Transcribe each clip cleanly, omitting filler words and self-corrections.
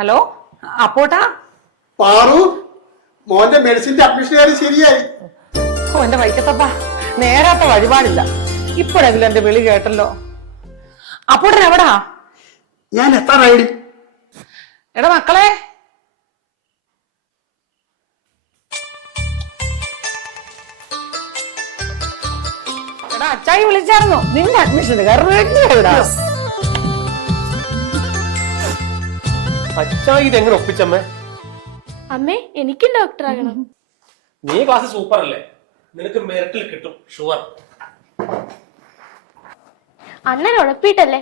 Hello അപ്പോട്ടാ Paru മോന്റെ മെഡിസിന്റെ admission ശരിയായി. ഓ എന്റെ വൈക്കത്തപ്പ നേരാത്ത വഴിപാടില്ല. ഇപ്പോഴെങ്കിലും എന്റെ വിളി കേട്ടല്ലോ. അപ്പോട്ടൻ എവിടാ? ഞാൻ എത്താറായി. എടാ മക്കളെ, എടാ അച്ചായി വിളിച്ചായിരുന്നു നിന്റെ അഡ്മിഷൻ. അച്ചായി ഇതെങ്ങനെ ഒപ്പിച്ചമ്മേ? അമ്മേ എനിക്കും ഡോക്ടർ ആകണം. നീ ക്ലാസ് സൂപ്പർ അല്ലേ, നിനക്ക് മെറിറ്റിൽ കിട്ടും ഷുവർ. അണ്ണൻ ഉഴപ്പിട്ടല്ലേ,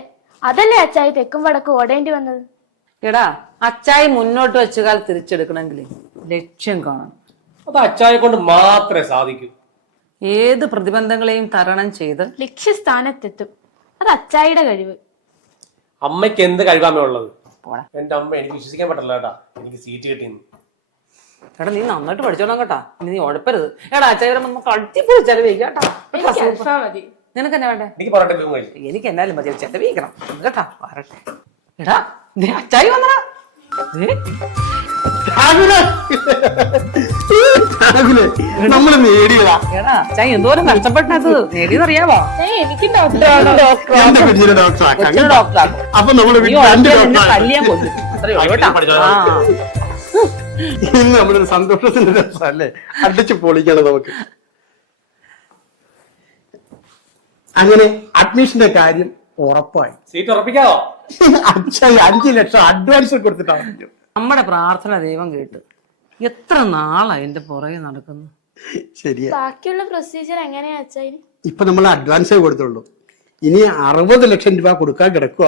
അതല്ലേ അച്ചായി തെക്കും വടക്കും ഓടേണ്ടി വന്നത്. എടാ അച്ചായി മുന്നോട്ട് വെച്ചുകാൽ തിരിച്ചെടുക്കണമെങ്കിൽ ലക്ഷ്യം കാണണം. അത് അച്ചായെ കൊണ്ട് മാത്രമേ സാധിക്കൂ. ഏത് പ്രതിബന്ധങ്ങളെയും തരണം ചെയ്ത് ലക്ഷ്യസ്ഥാനത്തെത്തും. അത് അച്ചായിയുടെ കഴിവ്. അമ്മയ്ക്ക് എന്ത് കഴിവാമേ ഉള്ളത്? എന്റെ അമ്മ എനിക്ക് വിശ്വസിക്കാൻ പറ്റില്ല കേട്ടാ, എനിക്ക് സീറ്റ് കിട്ടിയെന്ന്. എടാ നീ നന്നായിട്ട് പഠിച്ചോളാം കേട്ടാ, ഇനി നീ ഉഴപ്പരുത്. എടാ അച്ചായി നമുക്ക് അടിപൊളി ചെലവഴിക്കാം കേട്ടാ. നിനക്ക് എന്നാ വേണ്ടേ? എനിക്ക് പറയട്ടെ, എനിക്ക് എന്നാലും മതി, ചെലവഴിക്കണം കേട്ടാ. വരട്ടെ. എടാ അച്ചായി വന്നടാ. നമ്മള് നേടിയതാ. എടാ അച്ചായി എന്തോരം കഷ്ടപ്പെട്ടത് നേടിയെന്നറിയാവോ? എനിക്കും അപ്പൊ നമ്മള് ഇന്ന് നമ്മുടെ സന്തോഷത്തിന്റെ രസമല്ലേ, അടിച്ചു പൊളിക്കണം നമുക്ക്. അങ്ങനെ അഡ്മിഷന്റെ കാര്യം ഉറപ്പായി. സീറ്റ് ഉറപ്പിക്കാവോ? അച്ഛൻ 5 ലക്ഷം അഡ്വാൻസ് കൊടുത്തിട്ടാണ്. നമ്മുടെ പ്രാർത്ഥന ദൈവം കേട്ട്. എത്ര നാളായി എന്റെ പുറകെ നടക്കുന്നു. ശരിയാ. ബാക്കിയുള്ള പ്രൊസീജിയർ എങ്ങനെയാ അച്ചായി? ഇപ്പൊ നമ്മൾ അഡ്വാൻസേ കൊടുത്തുള്ളൂ, ഇനി 60 ലക്ഷം രൂപ കൊടുക്കാൻ കിടക്കുക.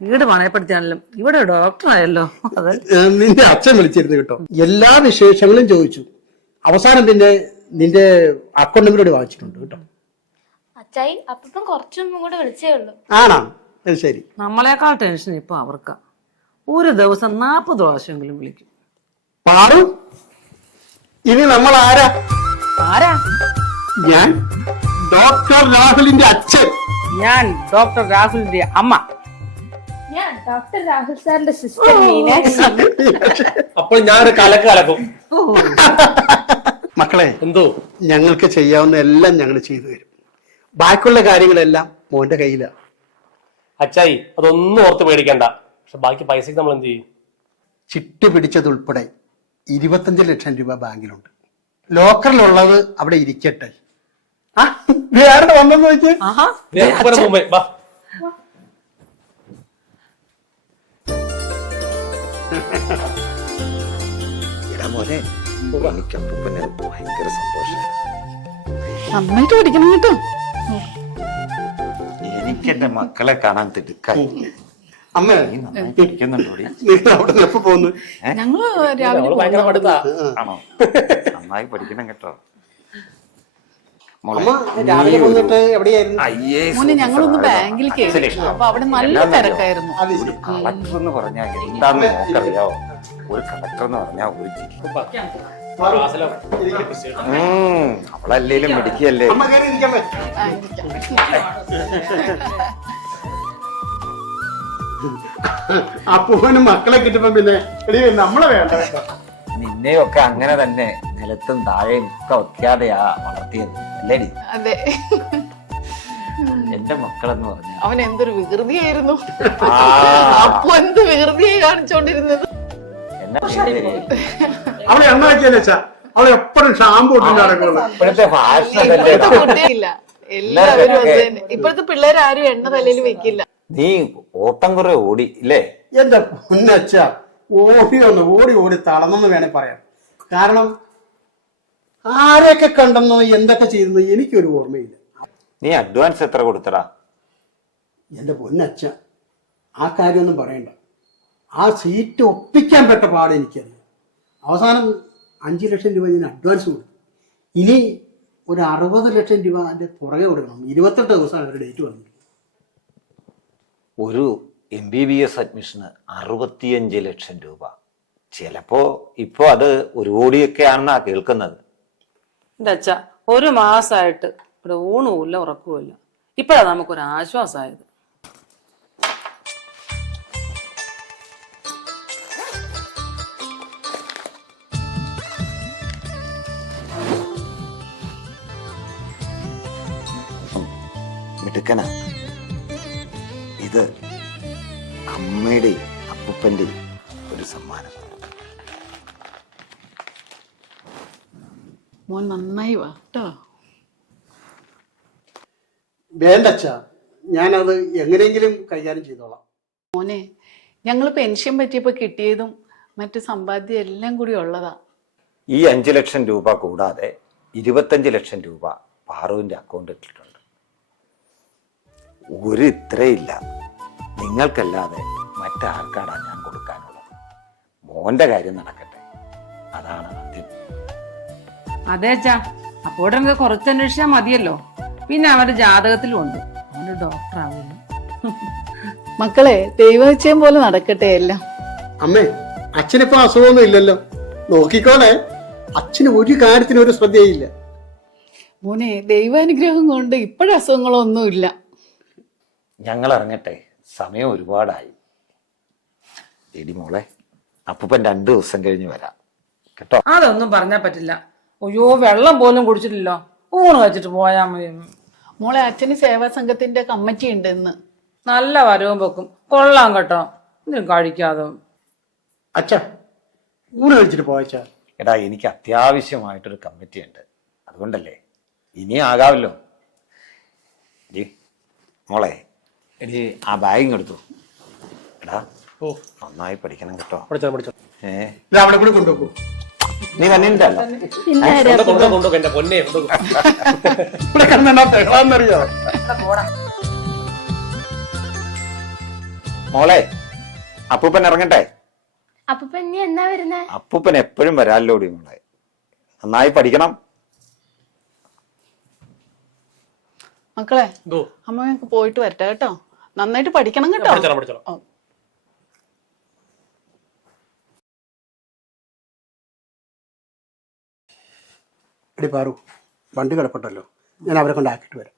വീട് പണയപ്പെടുത്തിയാണെങ്കിലും ഇവിടെ ഡോക്ടർ ആയല്ലോ. നിന്റെ അച്ഛൻ വിളിച്ചിരുന്നു കേട്ടോ, എല്ലാ വിശേഷങ്ങളും ചോദിച്ചു. അവസാനം പിന്നെ നിന്റെ അക്കൗണ്ട് നമ്പർ വാങ്ങിച്ചിട്ടുണ്ട് കേട്ടോ. അച്ചായി അപ്പം കുറച്ചൊന്നും കൂടെ വിളിച്ചേ ഉള്ളൂ. ആണോ? ശരി. നമ്മളെക്കാൾ ടെൻഷൻ ഇപ്പൊ അവർക്കാ. ഒരു ദിവസം 40 പ്രാവശ്യമെങ്കിലും വിളിക്കും. പാറു, ഇനി നമ്മൾ ആരാ? ആരാ? ഞാൻ ഡോക്ടർ രാഹുലിന്റെ അച്ഛൻ. ഞാൻ ഡോക്ടർ രാഹുലിന്റെ അമ്മ. ഞാൻ ഡോക്ടർ രാഹുൽ സാറിന്റെ സിസ്റ്റർ മീനാക്ഷി. അപ്പോൾ ഞാനൊരു കലക്കും. മക്കളെ, എന്തോ ഞങ്ങൾക്ക് ചെയ്യാവുന്ന എല്ലാം ഞങ്ങൾ ചെയ്തു തരും. ബാക്കിയുള്ള കാര്യങ്ങളെല്ലാം മോന്റെ കയ്യിലാണ്. അച്ചായി അതൊന്നും ഓർത്ത് പേടിക്കണ്ട. പക്ഷെ ബാക്കി പൈസക്ക് നമ്മൾ എന്ത് ചെയ്യും? ചിട്ടി പിടിച്ചതുൾപ്പെടെ 25 ലക്ഷം രൂപ ബാങ്കിലുണ്ട്. ലോക്കറിലുള്ളത് അവിടെ ഇരിക്കട്ടെ. വേറെ വന്നെന്ന് വെച്ച് മുമ്പേ വാ. മോനെ, ഭയങ്കര സന്തോഷം. നന്നായിട്ട് പഠിക്കണം കേട്ടോ. എനിക്ക് എന്റെ മക്കളെ കാണാൻ തിടുക്കായി. അമ്മ പഠിക്കുന്നുണ്ടോടി? അവിടെ എപ്പോ പോന്നു? ഞങ്ങള് രാവിലെ ആണോ? നന്നായി പഠിക്കണം കേട്ടോ. രാവിലെ പോന്നിട്ട് എവിടെയായിരുന്നു? മോനെ ഞങ്ങളൊന്ന് ബാങ്കിൽ കേറി, അപ്പൊ അവിടെ നല്ല തിരക്കായിരുന്നു. കളക്ടർ എന്ന് പറഞ്ഞാൽ എന്താന്ന് നോക്കറിയാവോ? ഒരു കളക്ടർ എന്ന് പറഞ്ഞാൽ ഒരു അവളല്ലേലും മിടിക്കല്ലേ. അപ്പൂനും മക്കളെ കിട്ടുമ്പോ പിന്നെ നമ്മളെ വേണ്ട. നിന്നെയൊക്കെ അങ്ങനെ തന്നെ നിലത്തും താഴെയും ഒക്കെ വെക്കാതെയാ വളർത്തിയത് അല്ലേടി? അതെ, എന്റെ മക്കളെന്ന് പറഞ്ഞ അവൻ എന്തൊരു വികൃതിയായിരുന്നു. അപ്പൊ എന്ത് വികൃതിയായി കാണിച്ചോണ്ടിരുന്നത്. അവളെ എണ്ണ വെച്ചാൽ വെച്ചാ അവളെ എപ്പോഴും ഷാമ്പു നടക്കുള്ളൂ. ഇപ്പോഴത്തെ ഫാഷൻ കുട്ടിയില്ല, എല്ലാവരും അത് തന്നെ. ഇപ്പോഴത്തെ പിള്ളേരാരും എണ്ണ തലയിൽ വെക്കില്ല. നീ ഓട്ടം കുറെ ഓടി ഇല്ലേ? എന്റെ പൊന്നച്ച, ഓടി ഓടി തളർന്നെന്ന് വേണേ പറയാം. കാരണം ആരെയൊക്കെ കണ്ടെന്നോ എന്തൊക്കെ ചെയ്തെന്നോ എനിക്കൊരു ഓർമ്മയില്ല. നീ അഡ്വാൻസ് എത്ര കൊടുത്തടാ? എന്റെ പൊന്നച്ച, ആ കാര്യമൊന്നും പറയണ്ട. ആ സീറ്റ് ഒപ്പിക്കാൻ പെട്ട പാട് എനിക്കറിയാം. അവസാനം 5 ലക്ഷം രൂപ ഞാൻ അഡ്വാൻസ് കൊടുത്തു. ഇനി ഒരു 60 ലക്ഷം രൂപ അതിന്റെ പുറകെ കൊടുക്കണം. 28 ദിവസമാണ് അവരുടെ ഡേറ്റ് വന്നത്. ഒരു MBBS അഡ്മിഷന് 65 ലക്ഷം രൂപ. ചിലപ്പോ ഇപ്പൊ അത് 1 കോടിയൊക്കെ ആണെന്നാ കേൾക്കുന്നത്. എന്റെ അച്ഛ, ഒരു മാസമായിട്ട് ഇവിടെ ഊണുമില്ല ഉറക്കവുമില്ല. ഇപ്പഴാ നമുക്കൊരു ആശ്വാസമായത്. മിടുക്കനാ. ഇത് അമ്മയുടെയും അപ്പൂപ്പന്റെയും ഒരു സമ്മാനം. മോൻ നന്നായി വാ കേട്ടോ. വേണ്ട അച്ഛാ, ഞാനത് എങ്ങനെയെങ്കിലും കൈകാര്യം ചെയ്തോളാം. മോനെ, ഞങ്ങൾ പെൻഷൻ പറ്റിയപ്പോൾ കിട്ടിയതും മറ്റു സമ്പാദ്യം എല്ലാം കൂടി ഉള്ളതാ. ഈ 5 ലക്ഷം രൂപ കൂടാതെ 25 ലക്ഷം രൂപ പാറുവിന്റെ അക്കൗണ്ടിൽ ഇട്ടിട്ടുണ്ട്. ഒരു ഇത്രയില്ല, നിങ്ങൾക്കല്ലാതെ മറ്റാർക്കാടാ ഞാൻ കൊടുക്കാനുള്ളത്. മോന്റെ കാര്യം നടക്കട്ടെ, അതാണ് ആദ്യം. അതെ അച്ഛാ, അപ്പോഴൊക്കെ കുറച്ച് അന്വേഷിച്ചാൽ മതിയല്ലോ. പിന്നെ അവരുടെ ജാതകത്തിലും ഉണ്ട്, അവന് ഡോക്ടർ ആവുന്നു. മക്കളെ, ദൈവനിശ്ചയം പോലെ നടക്കട്ടെ എല്ലാം. അമ്മേ, അച്ഛനിപ്പോ അസുഖമൊന്നും ഇല്ലല്ലോ, നോക്കിക്കോണേ. അച്ഛന് ഒരു കാര്യത്തിന് ഒരു ശ്രദ്ധയില്ല. മോനെ, ദൈവാനുഗ്രഹം കൊണ്ട് ഇപ്പോഴസുഖങ്ങളൊന്നുമില്ല. ഞങ്ങൾ ഇറങ്ങട്ടെ, സമയം ഒരുപാടായി. എടി മോളെ, അപ്പൂപ്പൻ 2 ദിവസം കഴിഞ്ഞ് വരാം കേട്ടോ. അതൊന്നും പറഞ്ഞാൽ പറ്റില്ല. അയ്യോ, വെള്ളം പോലും കുടിച്ചിട്ടില്ലോ, ഊണ് വെച്ചിട്ട് പോയാ മതി. മോളെ, അച്ഛന് സേവാ സംഘത്തിന്റെ കമ്മിറ്റി ഉണ്ട് ഇന്ന്. നല്ല വരവും വെക്കും, കൊള്ളാം കേട്ടോ. ഇതിനും കഴിക്കാതെ. അച്ഛാ, ഊണ് കഴിച്ചിട്ട് പോയച്ചാ. എടാ, എനിക്ക് അത്യാവശ്യമായിട്ടൊരു കമ്മിറ്റി ഉണ്ട്, അതുകൊണ്ടല്ലേ. ഇനി ആകാമല്ലോ. എടി മോളെ, എടി ആ ബാഗിങ് എടുത്തു. എടാ, നന്നായി പഠിക്കണം കേട്ടോ. അവിടെ കൂടെ കൊണ്ടുപോകും. നീ വന്നിട്ടല്ല എന്റെ പൊന്നെ ഇവിടെ കണ്ടെന്നാ ബഹളാന്നറിയോ? മോളെ, അപ്പൂപ്പൻ ഇറങ്ങട്ടെ. അപ്പൊ ഇനി എന്നാ വരുന്നേ? അപ്പൂപ്പൻ എപ്പോഴും വരാല്ലോടി മോളെ, നന്നായി പഠിക്കണം. മക്കളെ, അമ്മ ഞങ്ങൾക്ക് പോയിട്ട് വരട്ടെ കേട്ടോ. നന്നായിട്ട് പഠിക്കണം കേട്ടോ. ഓ. എടി പാറു, വണ്ടി കിടപ്പുണ്ടല്ലോ, ഞാൻ അവരെ കൊണ്ട് ആക്കിയിട്ട് വരാം.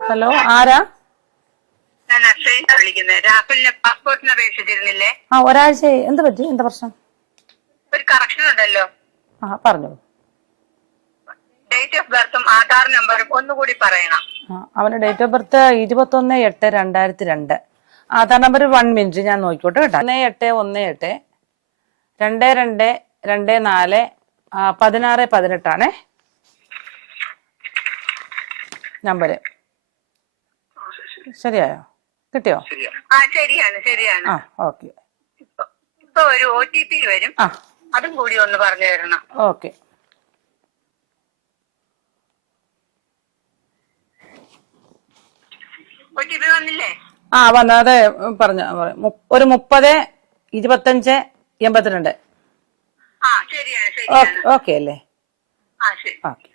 ഹലോ, ആരാ? ഞാൻ അക്ഷയ വിളിക്കുന്നത്. രാഹുലിന്റെ പാസ്പോർട്ടിന് അപേക്ഷിച്ചിരുന്നില്ലേ? ആ, ഒരാഴ്ച. എന്ത് പറ്റി? എന്താ പ്രശ്നം? ഒരു കറക്ഷൻ ഉണ്ടല്ലോ. ആ, പറഞ്ഞോളൂ. ഡേറ്റ് ഓഫ് ബർത്തും ആധാർ നമ്പറും ഒന്നുകൂടി പറയണം. അവന്റെ date of birth 21/8/2002. Aadhaar number 1 minute ഞാൻ നോക്കിക്കോട്ടെ കേട്ടോ. 1818 22 24 16 18 ആണേ നമ്പര്. ശരിയായോ? കിട്ടിയോ? ആ, ശരിയാണ് ശരിയാണ്. ആ, ഓക്കെ. ഇപ്പൊ ഒരു OTP വരും, ആ, അതും കൂടി ഒന്ന് പറഞ്ഞു തരണം. ഓക്കെ. OTP വന്നില്ലേ? ആ, വന്നത് പറഞ്ഞ ഒരു 30 25 82. ആ, ശരിയാണ് ശരിയാണ്. ഓക്കെ അല്ലേ? ആ, ശരി. ഓക്കെ.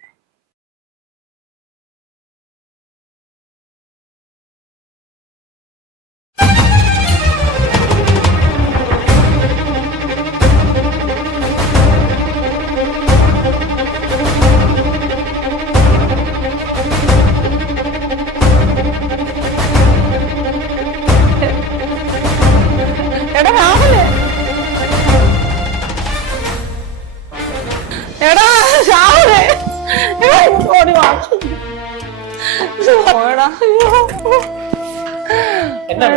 എടാ രാഹുലേ, എടാ രാഹുലേ, ഓടി വാ. പോയടാ. എന്നാ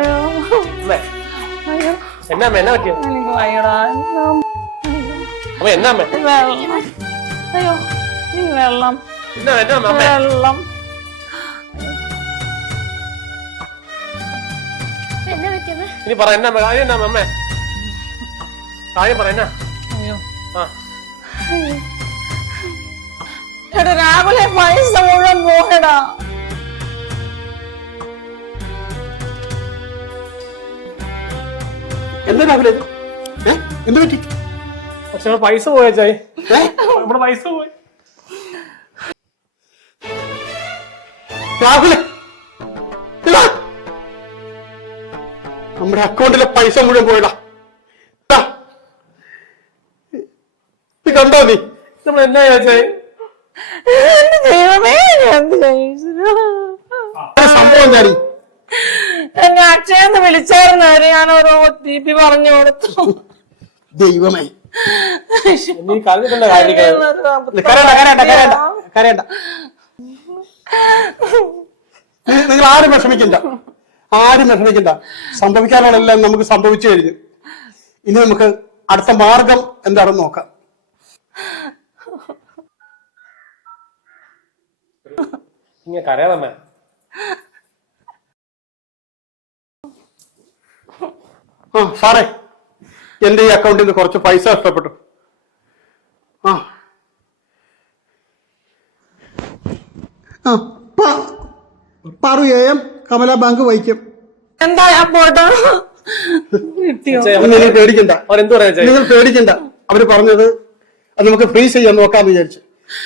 എന്നാ പറ്റിയോ? എനിക്ക് വയ്യടാ. അമ്മ എന്നാ വെള്ളം. അയ്യോ, നീ വെള്ളം വെള്ളം. എന്നാ പറ്റിയത്? ഇനി പറ, എന്നാ കാര്യം? എന്നാ അമ്മേ കാര്യം പറ, എന്നാ? അയ്യോ, ആ, എടാ രാവിലെ പൈസ മുഴുവൻ പോയടാ. എന്താ രാഹുലേ? എന്ത് പറ്റി? പക്ഷെ പൈസ പോയച്ചായി, നമ്മുടെ പൈസ പോയി. രാഹുലേ, നമ്മുടെ അക്കൗണ്ടിലെ പൈസ മുഴുവൻ പോയടാ. നീ കണ്ടോ? നീ നമ്മൾ എന്നാ ചോദിച്ചായി? ദൈവമേ, എന്ത് ചെയ്യും? സംഭവം ഞാൻ എന്നെ അക്ഷയെന്ന് വിളിച്ചായിരുന്നവര് ഞാൻ ഓരോ OTP പറഞ്ഞു കൊടുത്തു. ദൈവമേ, നീ കരഞ്ഞിട്ടുണ്ടോ കരയണ്ട. നിങ്ങൾ ആരും വിഷമിക്കണ്ട, സംഭവിക്കാനുള്ളതെല്ലാം നമുക്ക് സംഭവിച്ചു കഴിഞ്ഞു. ഇനി നമുക്ക് അടുത്ത മാർഗം എന്താണെന്ന് നോക്കാം. ഇങ്ങനെ കരയാതമ്മ. സാറേ, എന്റെ ഈ അക്കൗണ്ടിൽ നിന്ന് കുറച്ച് പൈസ നഷ്ടപ്പെട്ടു. Paru AM, Kamala bank Vaikom. എന്താ ഞാൻ പോട്ടോ? നിങ്ങൾ പേടിക്കണ്ട, അവരെന്ത് പറയാ നിങ്ങൾ പേടിക്കണ്ട. അവര് പറഞ്ഞത് അത് നമുക്ക് ഫ്രീസ് ചെയ്യാൻ നോക്കാന്ന് വിചാരിച്ചു.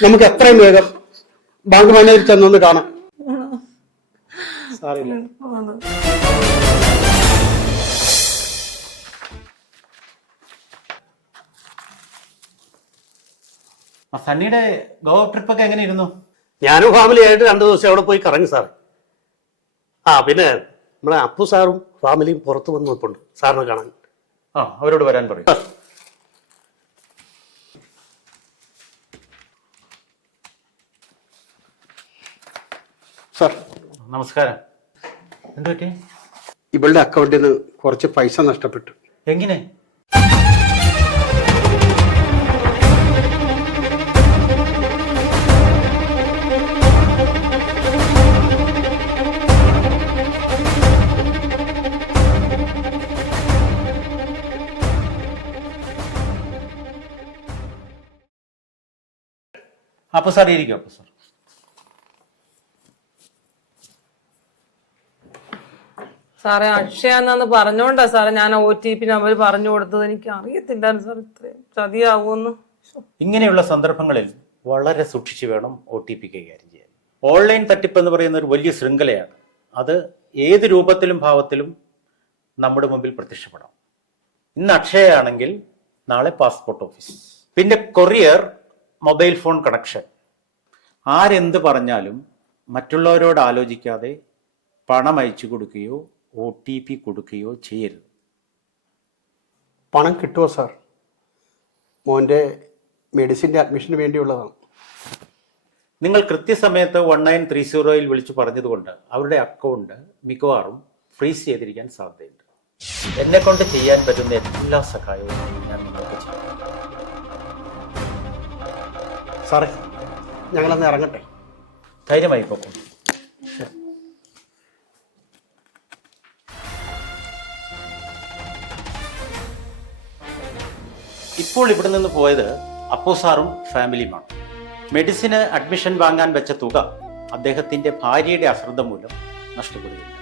നമുക്ക് എത്രയും വേഗം ബാങ്ക് മാനേജർ ചെന്നൊന്ന് കാണാം. സാറില്ല. സണ്ണിയുടെ ഗോവ ട്രിപ്പ് ഒക്കെ എങ്ങനെ ഇരുന്നു? ഞാനും ഫാമിലി ആയിട്ട് 2 ദിവസം അവിടെ പോയി കറങ്ങി സാറേ. പിന്നെ നമ്മളെ അപ്പു സാറും ഫാമിലിയും പുറത്ത് വന്ന് നിൽപ്പുണ്ട് സാറിനെ കാണാൻ. അവരോട് വരാൻ പറയും. സാർ നമസ്കാരം. എന്തു പറ്റി? ഇവളുടെ അക്കൗണ്ടിൽ നിന്ന് കുറച്ച് പൈസ നഷ്ടപ്പെട്ടു. എങ്ങനെ? അപ്പൊ സാർ ഇരിക്കും. അപ്പൊ സാർ സാറേ, അക്ഷയാന്നാന്ന് പറഞ്ഞോണ്ടാ സാറേ ഞാൻ OTP നമ്പർ പറഞ്ഞു കൊടുത്തത്. എനിക്ക് അറിയത്തില്ലായിരുന്നു സാർ ഇത്രയും ചതിയാവുമെന്ന്. ഇങ്ങനെയുള്ള സന്ദർഭങ്ങളിൽ വളരെ സൂക്ഷിച്ചു വേണം OTP കൈകാര്യം ചെയ്യാൻ. ഓൺലൈൻ തട്ടിപ്പ് എന്ന് പറയുന്ന ഒരു വലിയ ശൃംഖലയാണ്. അത് ഏത് രൂപത്തിലും ഭാവത്തിലും നമ്മുടെ മുമ്പിൽ പ്രത്യക്ഷപ്പെടാം. ഇന്ന് അക്ഷയയാണെങ്കിൽ നാളെ പാസ്പോർട്ട് ഓഫീസ്, പിന്നെ കൊറിയർ, മൊബൈൽ ഫോൺ കണക്ഷൻ. ആരെന്ത് പറഞ്ഞാലും മറ്റുള്ളവരോട് ആലോചിക്കാതെ പണം അയച്ചു കൊടുക്കുകയോ OTP കൊടുക്കുകയോ ചെയ്യരുത്. പണം കിട്ടുമോ സാർ? മോൻ്റെ മെഡിസിൻ്റെ അഡ്മിഷന് വേണ്ടിയുള്ളതാണ്. നിങ്ങൾ കൃത്യസമയത്ത് 1930 വിളിച്ചു പറഞ്ഞതുകൊണ്ട് അവരുടെ അക്കൗണ്ട് മിക്കവാറും ഫ്രീസ് ചെയ്തിരിക്കാൻ സാധ്യതയുണ്ട്. എന്നെ കൊണ്ട് ചെയ്യാൻ പറ്റുന്ന എല്ലാ സഹായവും ഞാൻ നിങ്ങൾക്ക് ചെയ്യും. സാറേ, ഞങ്ങളന്ന് ഇറങ്ങട്ടെ. ധൈര്യമായി പോക്കും. ഇപ്പോൾ ഇവിടെ നിന്ന് പോയത് അപ്പു സാറും ഫാമിലിയുമാണ്. മെഡിസിന് അഡ്മിഷൻ വാങ്ങാൻ വെച്ച തുക അദ്ദേഹത്തിന്റെ ഭാര്യയുടെ അശ്രദ്ധ മൂലം നഷ്ടപ്പെടുകയില്ല.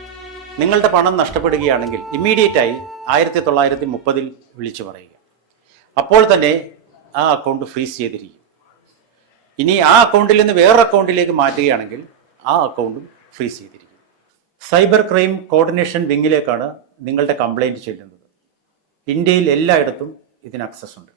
നിങ്ങളുടെ പണം നഷ്ടപ്പെടുകയാണെങ്കിൽ ഇമ്മീഡിയറ്റായി 1930 വിളിച്ചു പറയുക. അപ്പോൾ തന്നെ ആ അക്കൗണ്ട് ഫ്രീസ് ചെയ്തിരിക്കും. ഇനി ആ അക്കൗണ്ടിൽ നിന്ന് വേറെ അക്കൗണ്ടിലേക്ക് മാറ്റുകയാണെങ്കിൽ ആ അക്കൗണ്ടും ഫ്രീസ് ചെയ്തിരിക്കും. സൈബർ ക്രൈം കോർഡിനേഷൻ വിങ്ങിലേക്കാണ് നിങ്ങളുടെ കംപ്ലൈൻറ്റ് ചെല്ലുന്നത്. ഇന്ത്യയിൽ എല്ലായിടത്തും ഇതിന് ആക്സസ് ഉണ്ട്.